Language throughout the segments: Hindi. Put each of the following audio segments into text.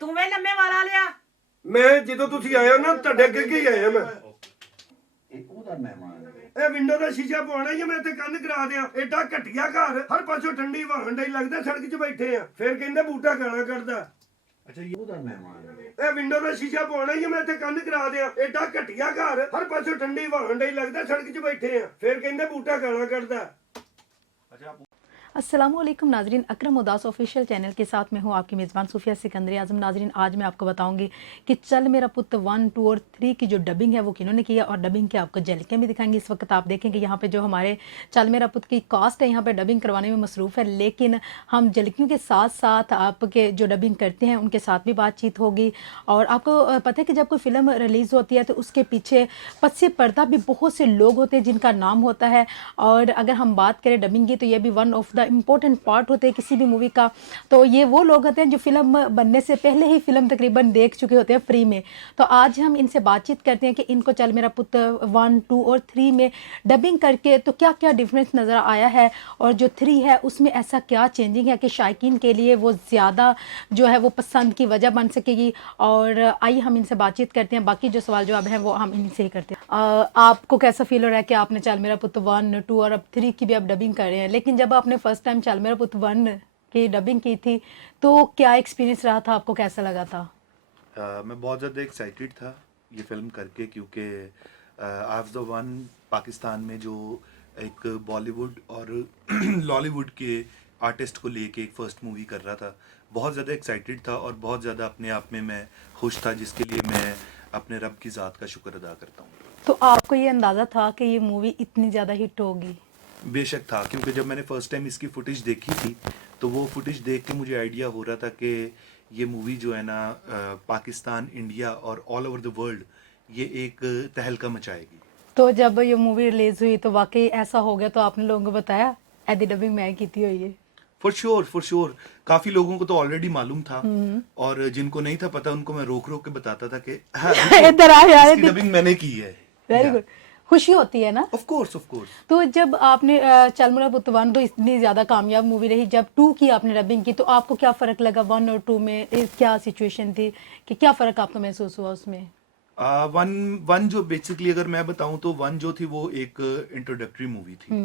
ਤੂੰ ਵੇ ਲੰਮੇ ਵਾਲਾ ਲਿਆ। ਮੈਂ ਜਦੋਂ ਤੁਸੀਂ ਆਏ ਹੋ ਨਾ ਤੁਹਾਡੇ ਅੱਗੇ ਕੀ ਆਇਆ ਮੈਂ ਉਹਦਾ ਮਹਿਮਾਨ ਇਹ ਵਿੰਡੋ ਦਾ ਸ਼ੀਸ਼ਾ ਪਵਾਉਣਾ ਹੀ ਆ, ਮੈਂ ਤੇ ਕੰਧ ਕਰਾ ਦਿਆਂ। ਏਡਾ ਘਟੀਆ ਘਰ, ਹਰ ਪਾਸੋਂ ਠੰਡੀ ਹਵਾ ਡਈ, ਲੱਗਦਾ ਸੜਕ 'ਚ ਬੈਠੇ ਆ। ਫਿਰ ਕਹਿੰਦੇ ਬੂਟਾ ਗਾਲਾਂ ਕੱਢਦਾ। ਅੱਛਾ ਉਹਦਾ ਮਹਿਮਾਨ ਇਹ ਵਿੰਡੋ ਦਾ ਸ਼ੀਸ਼ਾ ਪਵਾਉਣਾ ਹੀ ਆ, ਮੈਂ ਤੇ ਕੰਧ ਕਰਾ ਦਿਆਂ। ਏਡਾ ਘਟੀਆ ਘਰ, ਹਰ ਪਾਸੋਂ ਠੰਡੀ ਹਵਾ ਡਈ, ਲੱਗਦਾ सड़क 'ਚ ਬੈਠੇ ਆ। ਫਿਰ ਕਹਿੰਦੇ ਬੂਟਾ ਗਾਲਾਂ ਕੱਢਦਾ। अस्सलामुअलैकुम नाजरीन, अकरम उदास ऑफिशियल चैनल के साथ मैं हूँ आपकी मेज़बान सूफिया सिकंदरी आज़म। नाजरीन, आज मैं आपको बताऊंगी कि चल मेरा पुत 1, 2 और 3 की जो डबिंग है वो किन्होंने किया, और डबिंग के आपको झलकें भी दिखाएंगे। इस वक्त आप देखेंगे यहाँ पे जो हमारे चल मेरा पुत की कास्ट है यहाँ पे डबिंग करवाने में मसरूफ़ है, लेकिन हम झलकियों के साथ साथ आपके जो डबिंग करते हैं उनके साथ भी बातचीत होगी। और आपको पता है कि जब कोई फ़िल्म रिलीज़ होती है तो उसके पीछे पस्से पर्दा भी बहुत से लोग होते हैं जिनका नाम होता है। और अगर हम बात करें डबिंग की तो ये भी one of the important part होते हैं किसी भी मूवी का। तो ये वो लोग होते हैं जो फिल्म बनने से पहले ही फिल्म तकरीबन देख चुके होते हैं फ्री में। तो आज हम इनसे बातचीत करते हैं कि इनको चल मेरा पुत 1, 2 और 3 में डबिंग करके तो क्या क्या डिफरेंस नज़र आया है, और जो 3 है उसमें ऐसा क्या चेंजिंग है कि शायकीन के लिए वो ज़्यादा जो है वो पसंद की वजह बन सकेगी। और आइए हम इनसे बातचीत करते हैं, बाकी जो सवाल जवाब हैं वो हम इनसे ही करते हैं। आपको कैसा फील हो रहा है कि आपने चल मेरा पुत 1, 2 और अब 3 की भी आप डबिंग कर रहे हैं, लेकिन जब आपने फर्स्ट टाइम चल मेरा पुत 1 की डबिंग की थी तो क्या एक्सपीरियंस रहा था, आपको कैसा लगा था? मैं बहुत ज़्यादा एक्साइटेड था ये फिल्म करके, क्योंकि I was the one Pakistan में जो एक बॉलीवुड और लॉलीवुड के आर्टिस्ट को लेके एक फ़र्स्ट मूवी कर रहा था। बहुत ज़्यादा एक्साइटेड था और बहुत ज़्यादा अपने आप में मैं खुश था, जिसके लिए मैं अपने रब की ज़ात का शुक्र अदा करता हूँ। तो आपको ये अंदाज़ा था कि ये मूवी इतनी ज़्यादा हिट होगी? बेशक था, क्योंकि जब मैंने फ़र्स्ट टाइम इसकी फुटेज देखी थी तो वो फुटेज देख के मुझे आइडिया हो रहा था कि ये मूवी जो है ना पाकिस्तान, इंडिया और ऑल ओवर द वर्ल्ड ये एक तहलका मचाएगी। तो जब ये मूवी रिलीज़ हुई तो वाकई ऐसा हो गया, तो आपने लोगों को बताया एदी डबिंग मैं की थी हुई है? फॉर श्योर काफ़ी लोगों को तो ऑलरेडी मालूम था, और जिनको नहीं था पता उनको मैं रोक रोक के बताता था कि हाँ, इधर आ यार, इसकी डबिंग मैंने की है। वेरी गुड, खुशी होती है ना? Of course. तो जब आपने चल मेरा पुत 1 तो इतनी ज़्यादा कामयाब मूवी रही, जब 2 की आपने डबिंग की तो आपको क्या फ़र्क लगा 1 और 2 में? क्या सिचुएशन थी कि क्या फ़र्क आपको महसूस हुआ उसमें? वन जो बेसिकली अगर मैं बताऊं तो 1 जो थी वो एक इंट्रोडक्टरी मूवी थी,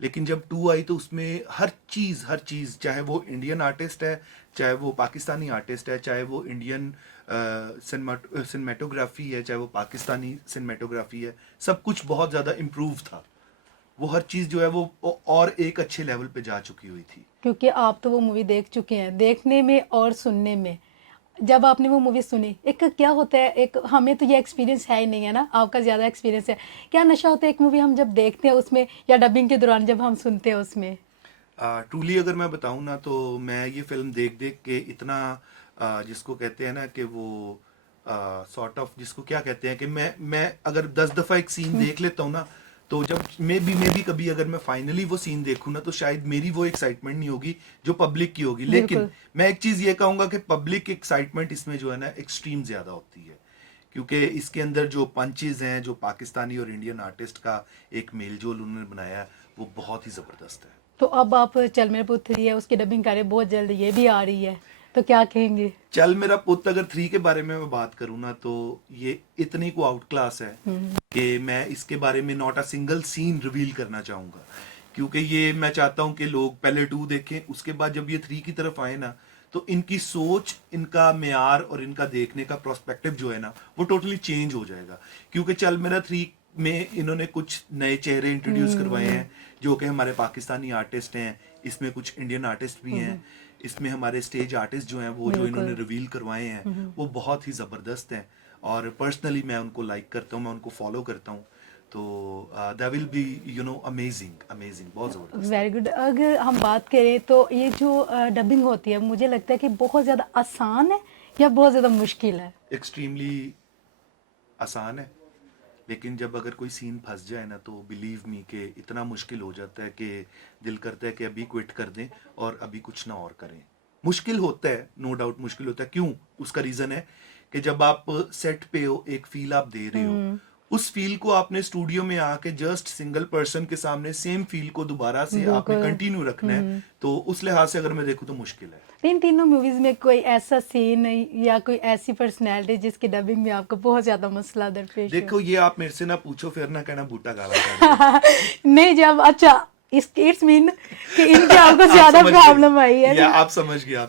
लेकिन जब 2 आई तो उसमें हर चीज़ चाहे वो इंडियन आर्टिस्ट है, चाहे वो पाकिस्तानी आर्टिस्ट है, चाहे वो इंडियन सिनेमेटोग्राफी है, चाहे वो पाकिस्तानी सिनेमेटोग्राफी है, सब कुछ बहुत ज़्यादा इम्प्रूव था। वो हर चीज़ जो है वो और एक अच्छे लेवल पे जा चुकी हुई थी। क्योंकि आप तो वो मूवी देख चुके हैं, देखने में और सुनने में। जब आपने वो मूवी सुनी, एक क्या होता है, एक हमें तो ये एक्सपीरियंस है ही नहीं है ना, आपका ज़्यादा एक्सपीरियंस है, क्या नशा होता है एक मूवी हम जब देखते हैं उसमें या डबिंग के दौरान जब हम सुनते हैं उसमें? ट्रूली अगर मैं बताऊं ना तो मैं ये फिल्म देख के इतना जिसको कहते हैं ना कि वो सॉर्ट ऑफ जिसको क्या कहते हैं कि मैं अगर 10 दफ़ा एक सीन देख लेता हूँ ना, तो जब मे बी कभी अगर मैं फाइनली वो सीन देखूँ ना तो शायद मेरी वो एक्साइटमेंट नहीं होगी जो पब्लिक की होगी। लेकिन मैं एक चीज़ ये कहूँगा कि पब्लिक एक्साइटमेंट इसमें जो है ना एक्सट्रीम ज़्यादा होती है, क्योंकि इसके अंदर जो पंचेज हैं, जो पाकिस्तानी और इंडियन आर्टिस्ट का एक मेलजोल उन्होंने बनाया है, वो बहुत ही ज़बरदस्त है। तो अब आप चल मेरा पुत 3 है उसकी डबिंग कर रहे हैं, बहुत जल्द ये भी आ रही है, तो क्या कहेंगे? चल मेरा पुत अगर 3 के बारे में मैं बात करूँ ना तो ये इतनी को आउट क्लास है कि मैं इसके बारे में not a single scene reveal करना चाहूँगा, क्योंकि ये मैं चाहता हूँ कि लोग पहले 2 देखें, उसके बाद जब ये 3 की तरफ आए ना तो इनकी सोच, इनका मेयार और इनका देखने का प्रोस्पेक्टिव जो है ना वो टोटली चेंज हो जाएगा। क्योंकि चल मेरा 3 में इन्होंने कुछ नए चेहरे इंट्रोड्यूस करवाए हैं जो कि हमारे पाकिस्तानी आर्टिस्ट हैं, इसमें कुछ इंडियन आर्टिस्ट भी हैं, इसमें हमारे स्टेज आर्टिस्ट जो हैं वो जो इन्होंने रिवील करवाए हैं वो बहुत ही ज़बरदस्त हैं, और पर्सनली मैं उनको लाइक करता हूँ, मैं उनको फॉलो करता हूँ। तो दैट विल बी अमेजिंग, बहुत ज़बरदस्त। Very good. अगर हम बात करें तो ये जो डबिंग होती है मुझे लगता है कि बहुत ज़्यादा आसान है या बहुत ज़्यादा मुश्किल है? एक्सट्रीमली आसान है, लेकिन जब अगर कोई सीन फंस जाए ना तो बिलीव मी कि इतना मुश्किल हो जाता है कि दिल करता है कि अभी क्विट कर दें और अभी कुछ ना और करें। मुश्किल होता है, नो डाउट मुश्किल होता है। क्यों? उसका रीज़न है कि जब आप सेट पे हो, एक फील आप दे रहे हो, उस फील को आपने स्टूडियो में आके जस्ट सिंगल पर्सन के सामने सेम फील को दोबारा से आपने कंटिन्यू रखना है, तो उस लिहाज से अगर मैं देखूं तो मुश्किल है। इन तीनों मूवीज में कोई ऐसा सीन या कोई ऐसी पर्सनैलिटी जिसकी डबिंग में आपको बहुत ज्यादा मसला दरपेश हो? देखो ये आप मेरे से ना पूछो, फिर ना कहना बूटा गाला नहीं, जब अच्छा इट्स मीन कि इनके आपको ज्यादा प्रॉब्लम आई है। या आप समझ गए,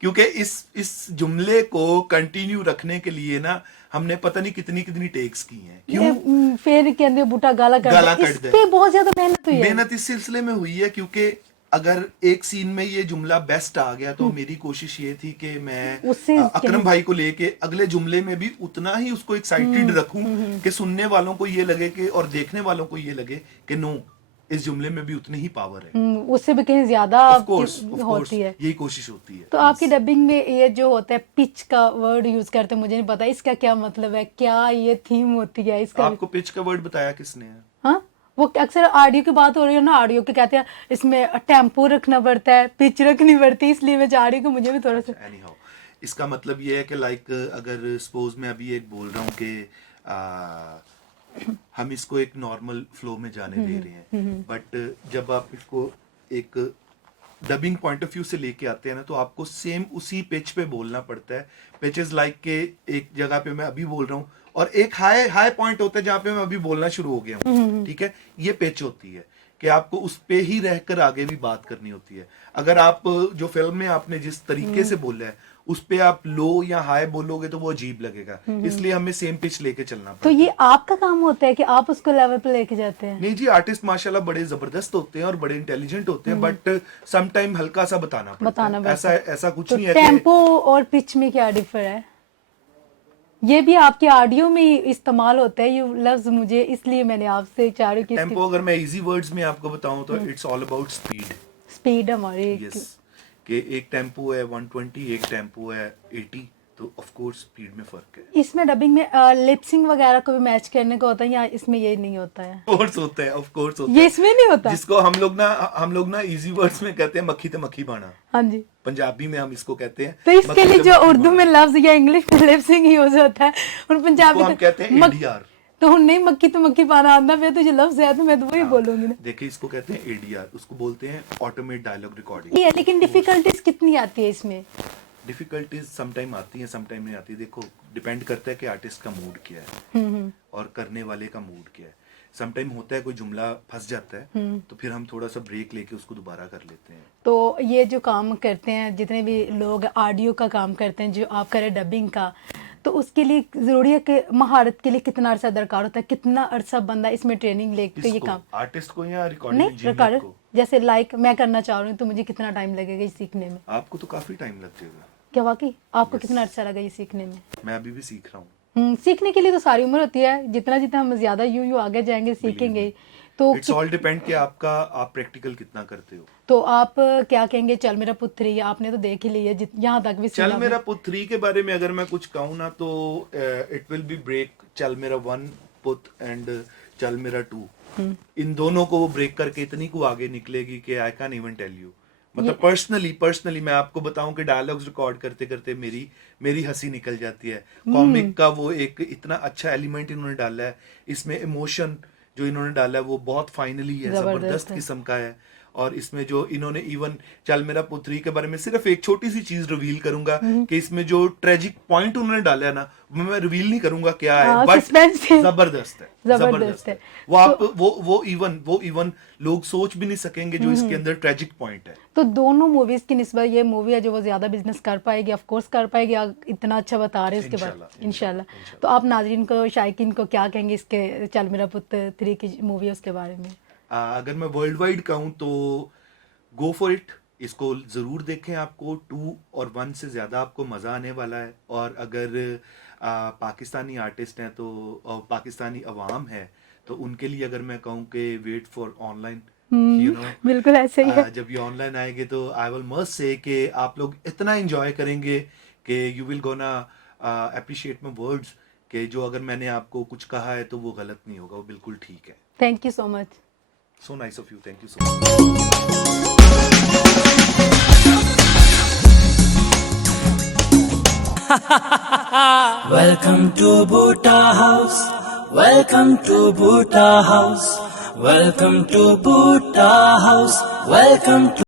क्योंकि इस जुमले को कंटिन्यू रखने के लिए ना हमने पता नहीं कितनी कितनी टेक्स की हैं। क्यों? फिर के अंदर बूटा गाला गाला कर कट इस दे। पे बहुत ज्यादा मेहनत हुई है। मेहनत इस सिलसिले में हुई है क्योंकि अगर एक सीन में ये जुमला बेस्ट आ गया तो मेरी कोशिश ये थी कि मैं उससे अकरम भाई को लेके अगले जुमले में भी उतना ही उसको एक्साइटेड रखूं कि सुनने वालों को ये लगे कि और देखने वालों को ये लगे कि नो, इस जुमले में भी उतनी ही पावर है। उससे भी कहीं ज्यादा Of course, होती है। यही कोशिश होती है। तो आपकी डबिंग में ये जो होता है पिच का वर्ड यूज करते हैं, मुझे नहीं पता इसका क्या मतलब है, क्या ये थीम होती है इसका? आपको पिच का वर्ड बताया किसने है? हाँ, वो अक्सर ऑडियो की बात हो रही है ना, ऑडियो के कहते हैं इसमें टेम्पो रखना पड़ता है, पिच रखनी पड़ती है, इसलिए मैं चाह रही हूँ कि मुझे भी थोड़ा सा। Anyhow, इसका मतलब ये है कि लाइक अगर सपोज मैं अभी एक बोल रहा हूँ कि हम इसको एक नॉर्मल फ्लो में जाने दे रहे हैं, बट जब आप इसको एक डबिंग पॉइंट ऑफ व्यू से लेके आते हैं ना, तो आपको सेम उसी पिच पे बोलना पड़ता है। पिच इज लाइक के एक जगह पे मैं अभी बोल रहा हूँ और एक हाई पॉइंट होता है जहाँ पे मैं अभी बोलना शुरू हो गया हूँ, ठीक है, ये पिच होती है कि आपको उस पे ही रहकर आगे भी बात करनी होती है। अगर आप जो फिल्म में आपने जिस तरीके से बोला है उस पे आप लो या हाई बोलोगे तो वो अजीब लगेगा, इसलिए हमें सेम पिच लेके चलना पड़ता तो है। ये आपका काम होता है कि आप उसको लेवल पे लेके जाते हैं? नहीं जी, आर्टिस्ट माशाल्लाह बड़े जबरदस्त होते हैं और बड़े इंटेलिजेंट होते हैं, बट सम टाइम हल्का सा बताना पड़ता है। ऐसा कुछ तो नहीं है टेम्पो और पिच में क्या डिफर है? ये भी आपके ऑडियो में ही इस्तेमाल होता है ये लफ्ज, मुझे इसलिए मैंने आपसे चाह रही टेम्पो अगर मैं इजी वर्ड्स में आपको बताऊं तो इट्स ऑल अबाउट स्पीड हमारी। यस, कि एक टेम्पो है 120, एक टेम्पो है 80, तो ऑफ कोर्स स्पीड में फर्क है। इसमें डबिंग में लिपसिंग वगैरह को भी मैच करने को होता है या इसमें ये नहीं होता है? कोर्स होता है, ऑफ कोर्स होता ये है। इसमें नहीं होता? जिसको हम लोग ना इजी वर्ड्स में कहते हैं मक्खी ते मक्खी बाना। हाँ जी, पंजाबी में हम इसको कहते हैं। तो इसके लिए जो उर्दू में लफ्ज या इंग्लिश में लिपसिंग यूज होता है और पंजाबी हम कहते हैं एडीआर। तो हम नहीं मक्खी तो मक्खी पाना आंदा, फिर तो जो लफ्ज है तो मैं तो वही बोलूंगी ना। देखिए इसको कहते हैं एडीआर, उसको बोलते हैं ऑटोमेट डायलॉग रिकॉर्डिंग। ये लेकिन डिफिकल्टीज कितनी आती है इसमें? डिफिकल्टीज सम टाइम आती हैं, सम टाइम नहीं आती। देखो डिपेंड करता है कि आर्टिस्ट का मूड क्या है और करने वाले का मूड क्या है। सम टाइम होता है कोई जुमला फंस जाता है तो फिर हम थोड़ा सा ब्रेक लेके उसको दोबारा कर लेते हैं। तो ये जो काम करते हैं जितने भी लोग ऑडियो का काम करते हैं, जो आप करें डबिंग का, तो उसके लिए जरूरी है कि महारत के लिए कितना अरसा दरकार होता है, कितना अरसा बंदा इसमें ट्रेनिंग लेके ये काम? आर्टिस्ट को या रिकॉर्डिंग नहीं, इंजीनियर रिकॉर्डर को? जैसे लाइक मैं करना चाह रही हूँ तो मुझे कितना टाइम लगेगा ये सीखने में? आपको तो काफी टाइम लग जाएगा। क्या वाकई आपको कितना अरसा लगा ये सीखने में? मैं अभी भी सीख रहा हूँ। सीखने के लिए तो सारी उम्र होती है, जितना जितना हम ज्यादा यूं आगे जाएंगे सीखेंगे तो इट्स ऑल डिपेंड कि आप प्रैक्टिकल कितना करते हो। तो आप क्या कहेंगे चल मेरा पुत्र 3 आपने तो देख ही लिया यहाँ तक भी चल मेरा पुत्र 3 के बारे में अगर मैं कुछ कहूँ ना तो इट विल बी ब्रेक चल मेरा 1 पुत एंड चल मेरा 2, इन दोनों को वो ब्रेक करके इतनी को आगे निकलेगी कि I can even tell you. मतलब पर्सनली मैं आपको बताऊं कि डायलॉग्स रिकॉर्ड करते करते मेरी हंसी निकल जाती है। कॉमिक का वो एक इतना अच्छा एलिमेंट इन्होंने डाला है, इसमें इमोशन जो इन्होंने डाला है वो बहुत फाइनली है, जबरदस्त किस्म का है। और इसमें जो इन्होंने इवन चल मेरा पुत्री के बारे में सिर्फ एक छोटी सी चीज रिवील करूंगा कि इसमें जो ट्रेजिक पॉइंट उन्होंने डाला है ना, मैं रिवील नहीं करूंगा क्या है, बट जबरदस्त है। वो आप वो इवन लोग सोच भी नहीं सकेंगे जो इसके अंदर ट्रेजिक पॉइंट है। तो दोनों मूवीज की निस्बत ये मूवी है जो वो ज्यादा बिजनेस कर पाएगी, ऑफ कोर्स कर पाएगी, आप इतना अच्छा बता रहे हैं उसके बाद इंशाल्लाह। तो आप नाजरीन को, शायकीन को क्या कहेंगे इसके चल मेरा पुत्र 3 की मूवी है उसके बारे में? अगर मैं वर्ल्ड वाइड कहूँ तो गो फॉर इट, इसको ज़रूर देखें। आपको 2 और 1 से ज़्यादा आपको मज़ा आने वाला है। और अगर पाकिस्तानी आर्टिस्ट हैं तो और पाकिस्तानी अवाम है तो उनके लिए अगर मैं कहूँ कि wait for online, you know, बिल्कुल ऐसे ही है। जब ये ऑनलाइन आएंगे तो आई विल मस्ट से कि आप लोग इतना एंजॉय करेंगे कि you will gonna appreciate my words, कि जो अगर मैंने आपको कुछ कहा है तो वो गलत नहीं होगा, वो बिल्कुल ठीक है। Thank you so much. So nice of you. Thank you so much. Welcome to Bhutta House. Welcome to Bhuta House. Welcome to Bhuta House. Welcome to